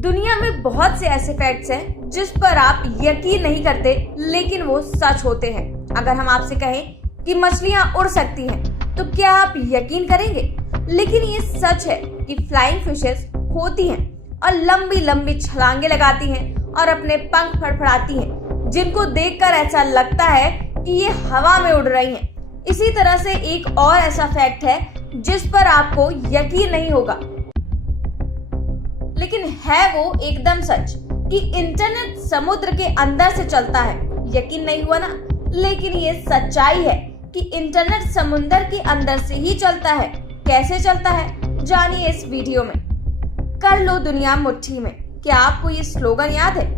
दुनिया में बहुत से ऐसे फैक्ट्स हैं जिस पर आप यकीन नहीं करते लेकिन वो सच होते हैं। अगर हम आपसे कहें कि मछलियां उड़ सकती हैं तो क्या आप यकीन करेंगे? लेकिन ये सच है कि फ्लाइंग फिशेस होती हैं और लंबी लंबी छलांगे लगाती हैं और अपने पंख फड़फड़ाती हैं, जिनको देखकर ऐसा लगता है कि ये हवा में उड़ रही हैं। इसी तरह से एक और ऐसा फैक्ट है जिस पर आपको यकीन नहीं होगा, लेकिन है वो एकदम सच कि इंटरनेट समुद्र के अंदर से चलता है। यकीन नहीं हुआ ना? लेकिन ये सच्चाई है कि इंटरनेट समुद्र के अंदर से ही चलता है। कैसे चलता है जानिए इस वीडियो में। कर लो दुनिया मुट्ठी में, क्या आपको ये स्लोगन याद है?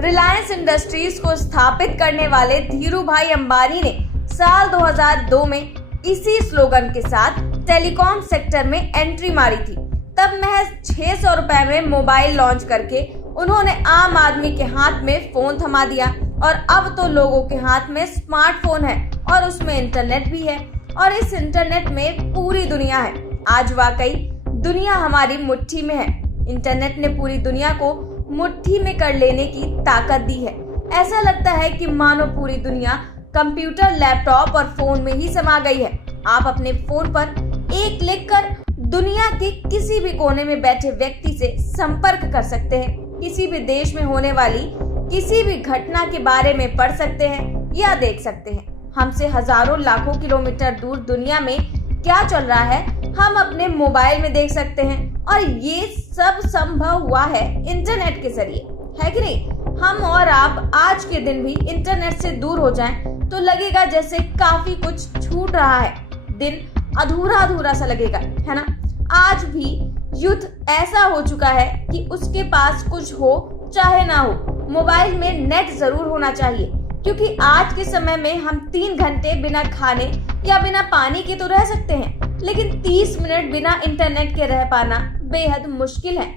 रिलायंस इंडस्ट्रीज को स्थापित करने वाले धीरूभाई अंबानी ने साल 2002 में इसी स्लोगन के साथ टेलीकॉम सेक्टर में एंट्री मारी थी। तब महज 600 रुपए में मोबाइल लॉन्च करके उन्होंने आम आदमी के हाथ में फोन थमा दिया और अब तो लोगों के हाथ में स्मार्टफोन है और उसमें इंटरनेट भी है और इस इंटरनेट में पूरी दुनिया है। आज वाकई दुनिया हमारी मुट्ठी में है। इंटरनेट ने पूरी दुनिया को मुट्ठी में कर लेने की ताकत दी है। ऐसा लगता है कि मानो पूरी दुनिया कंप्यूटर, लैपटॉप और फोन में ही समा गई है। आप अपने फोन पर एक क्लिक कर दुनिया के किसी भी कोने में बैठे व्यक्ति से संपर्क कर सकते हैं, किसी भी देश में होने वाली किसी भी घटना के बारे में पढ़ सकते हैं या देख सकते हैं। हमसे हजारों लाखों किलोमीटर दूर दुनिया में क्या चल रहा है हम अपने मोबाइल में देख सकते हैं और ये सब संभव हुआ है इंटरनेट के जरिए, है कि नहीं? हम और आप आज के दिन भी इंटरनेट से दूर हो जाएं तो लगेगा जैसे काफी कुछ छूट रहा है। दिन अधूरा अधूरा सा लगेगा, है ना? आज भी युद्ध ऐसा हो चुका है कि उसके पास कुछ हो चाहे ना हो, मोबाइल में नेट जरूर होना चाहिए, क्योंकि आज के समय में हम 3 घंटे बिना खाने या बिना पानी के तो रह सकते हैं, लेकिन 30 मिनट बिना इंटरनेट के रह पाना बेहद मुश्किल है।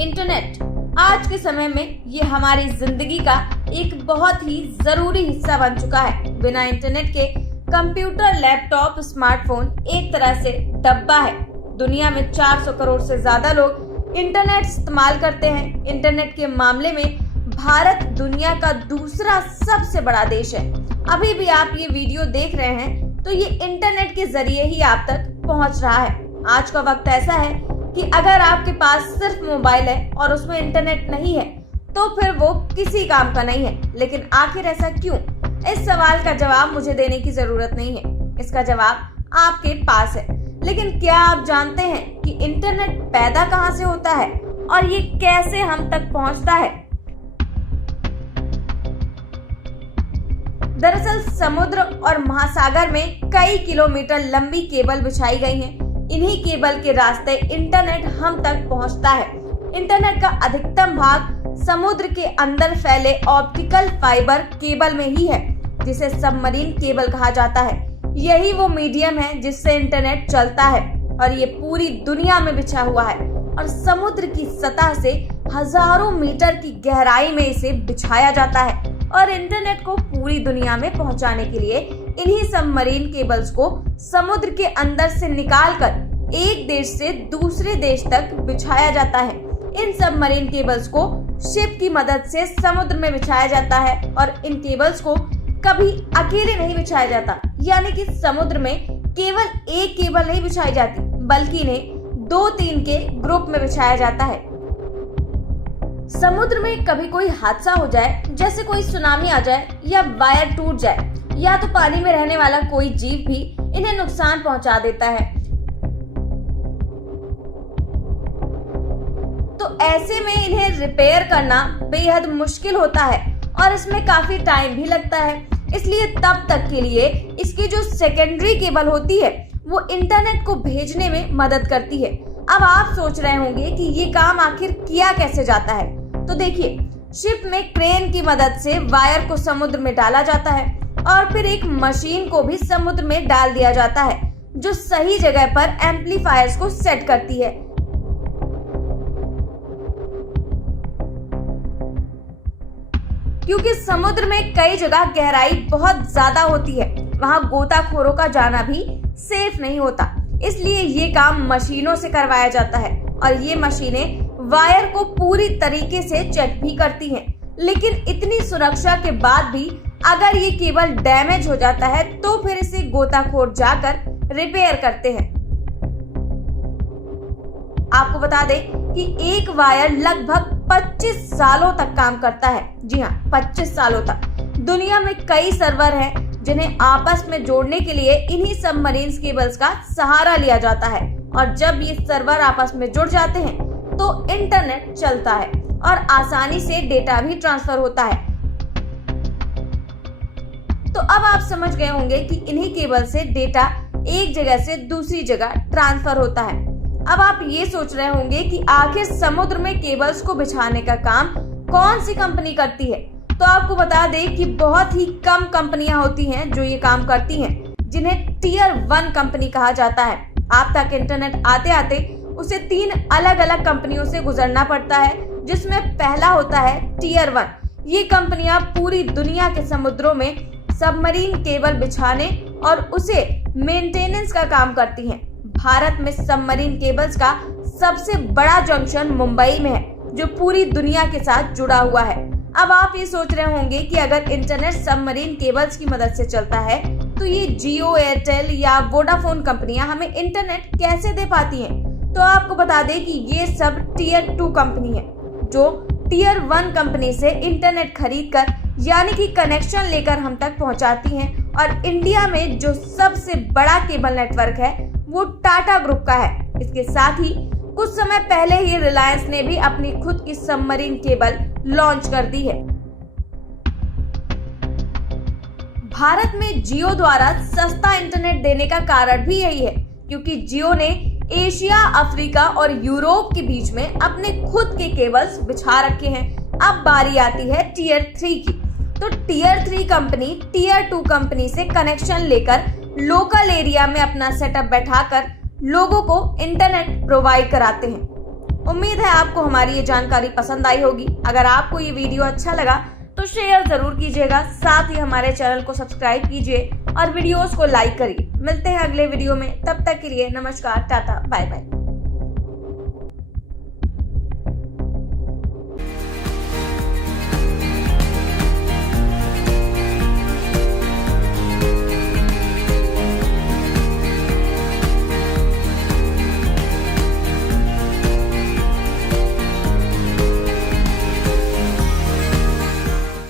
इंटरनेट आज के समय में ये हमारी जिंदगी का एक बहुत ही जरूरी हिस्सा बन चुका है। बिना इंटरनेट के कंप्यूटर, लैपटॉप, स्मार्टफोन एक तरह से डब्बा है। दुनिया में 400 करोड़ से ज्यादा लोग इंटरनेट इस्तेमाल करते हैं। इंटरनेट के मामले में भारत दुनिया का दूसरा सबसे बड़ा देश है। अभी भी आप ये वीडियो देख रहे हैं तो ये इंटरनेट के जरिए ही आप तक पहुंच रहा है। आज का वक्त ऐसा है कि अगर आपके पास सिर्फ मोबाइल है और उसमें इंटरनेट नहीं है तो फिर वो किसी काम का नहीं है। लेकिन आखिर ऐसा क्यों? इस सवाल का जवाब मुझे देने की जरूरत नहीं है, इसका जवाब आपके पास है। लेकिन क्या आप जानते हैं कि इंटरनेट पैदा कहां से होता है और ये कैसे हम तक पहुंचता है? दरअसल समुद्र और महासागर में कई किलोमीटर लंबी केबल बिछाई गई हैं। इन्हीं केबल के रास्ते इंटरनेट हम तक पहुंचता है। इंटरनेट का अधिकतम भाग समुद्र के अंदर फैले ऑप्टिकल फाइबर केबल में ही है, जिसे सबमरीन केबल कहा जाता है। यही वो मीडियम है जिससे इंटरनेट चलता है और ये पूरी दुनिया में बिछा हुआ है और समुद्र की सतह से हजारों मीटर की गहराई में इसे बिछाया जाता है। और इंटरनेट को पूरी दुनिया में पहुंचाने के लिए इन्हीं सबमरीन केबल्स को समुद्र के अंदर से निकालकर एक देश से दूसरे देश तक बिछाया जाता है। इन सबमरीन केबल्स को शिप की मदद से समुद्र में बिछाया जाता है और इन केबल्स को कभी अकेले नहीं बिछाया जाता, यानी कि समुद्र में केवल एक केबल नहीं बिछाई जाती बल्कि इन्हें 2-3 के ग्रुप में बिछाया जाता है। समुद्र में कभी कोई हादसा हो जाए, जैसे कोई सुनामी आ जाए या वायर टूट जाए या तो पानी में रहने वाला कोई जीव भी इन्हें नुकसान पहुंचा देता है, तो ऐसे में इन्हें रिपेयर करना बेहद मुश्किल होता है और इसमें काफी टाइम भी लगता है। इसलिए तब तक के लिए इसकी जो सेकेंडरी केबल होती है वो इंटरनेट को भेजने में मदद करती है। अब आप सोच रहे होंगे कि ये काम आखिर किया कैसे जाता है, तो देखिए, शिप में क्रेन की मदद से वायर को समुद्र में डाला जाता है और फिर एक मशीन को भी समुद्र में डाल दिया जाता है जो सही जगह पर एम्पलीफायर्स को सेट करती है। क्योंकि समुद्र में कई जगह गहराई बहुत ज्यादा होती है वहां गोताखोरों का जाना भी सेफ नहीं होता। इसलिए ये काम मशीनों से करवाया जाता है और ये मशीनें वायर को पूरी तरीके से चेक भी करती हैं। लेकिन इतनी सुरक्षा के बाद भी अगर ये केबल डैमेज हो जाता है तो फिर इसे गोताखोर जाकर रिपेयर करते हैं। आपको बता दें कि एक वायर लगभग 25 सालों तक काम करता है। जी हाँ, 25 सालों तक। दुनिया में कई सर्वर हैं जिन्हें आपस में जोड़ने के लिए इन्हीं सबमरीन केबल्स का सहारा लिया जाता है और जब ये सर्वर आपस में जुड़ जाते हैं तो इंटरनेट चलता है और आसानी से डेटा भी ट्रांसफर होता है। तो अब आप समझ गए होंगे कि इन्हीं केबल से डेटा एक जगह से दूसरी जगह ट्रांसफर होता है। अब आप ये सोच रहे होंगे कि आखिर समुद्र में केबल्स को बिछाने का काम कौन सी कंपनी करती है। तो आपको बता दें कि बहुत ही कम कंपनियां होती हैं जो ये काम करती हैं, जिन्हें टियर 1 कंपनी कहा जाता है। आप तक इंटरनेट आते आते उसे 3 अलग अलग कंपनियों से गुजरना पड़ता है, जिसमें पहला होता है टियर 1। ये कंपनियां पूरी दुनिया के समुद्रों में सबमरीन केबल बिछाने और उसे मेंटेनेंस का काम करती हैं। भारत में सबमरीन केबल्स का सबसे बड़ा जंक्शन मुंबई में है, जो पूरी दुनिया के साथ जुड़ा हुआ है। अब आप ये सोच रहे होंगे कि अगर इंटरनेट सबमरीन केबल्स की मदद से चलता है तो ये जियो, एयरटेल या वोडाफोन कंपनियां हमें इंटरनेट कैसे दे पाती हैं? तो आपको बता दें कि ये सब टियर 2 कंपनी है, जो टियर 1 कंपनी से इंटरनेट खरीद कर यानी कि कनेक्शन लेकर हम तक पहुंचाती हैं। और इंडिया में जो सबसे बड़ा केबल नेटवर्क है वो टाटा ग्रुप का है। इसके साथ ही कुछ समय पहले ही रिलायंस ने भी अपनी खुद की सबमरीन केबल लॉन्च कर दी है। भारत में जियो द्वारा सस्ता इंटरनेट देने का कारण भी यही है, क्योंकि जियो ने एशिया, अफ्रीका और यूरोप के बीच में अपने खुद के केबल्स बिछा रखे हैं। अब बारी आती है टियर 3 की। तो टियर 3 कंपनी टियर 2 कंपनी से कनेक्शन लेकर लोकल एरिया में अपना सेटअप बैठाकर लोगों को इंटरनेट प्रोवाइड कराते हैं। उम्मीद है आपको हमारी ये जानकारी पसंद आई होगी। अगर आपको ये वीडियो अच्छा लगा तो शेयर जरूर कीजिएगा, साथ ही हमारे चैनल को सब्सक्राइब कीजिए और वीडियोस को लाइक करिए। मिलते हैं अगले वीडियो में, तब तक के लिए नमस्कार, टाटा, बाय बाय।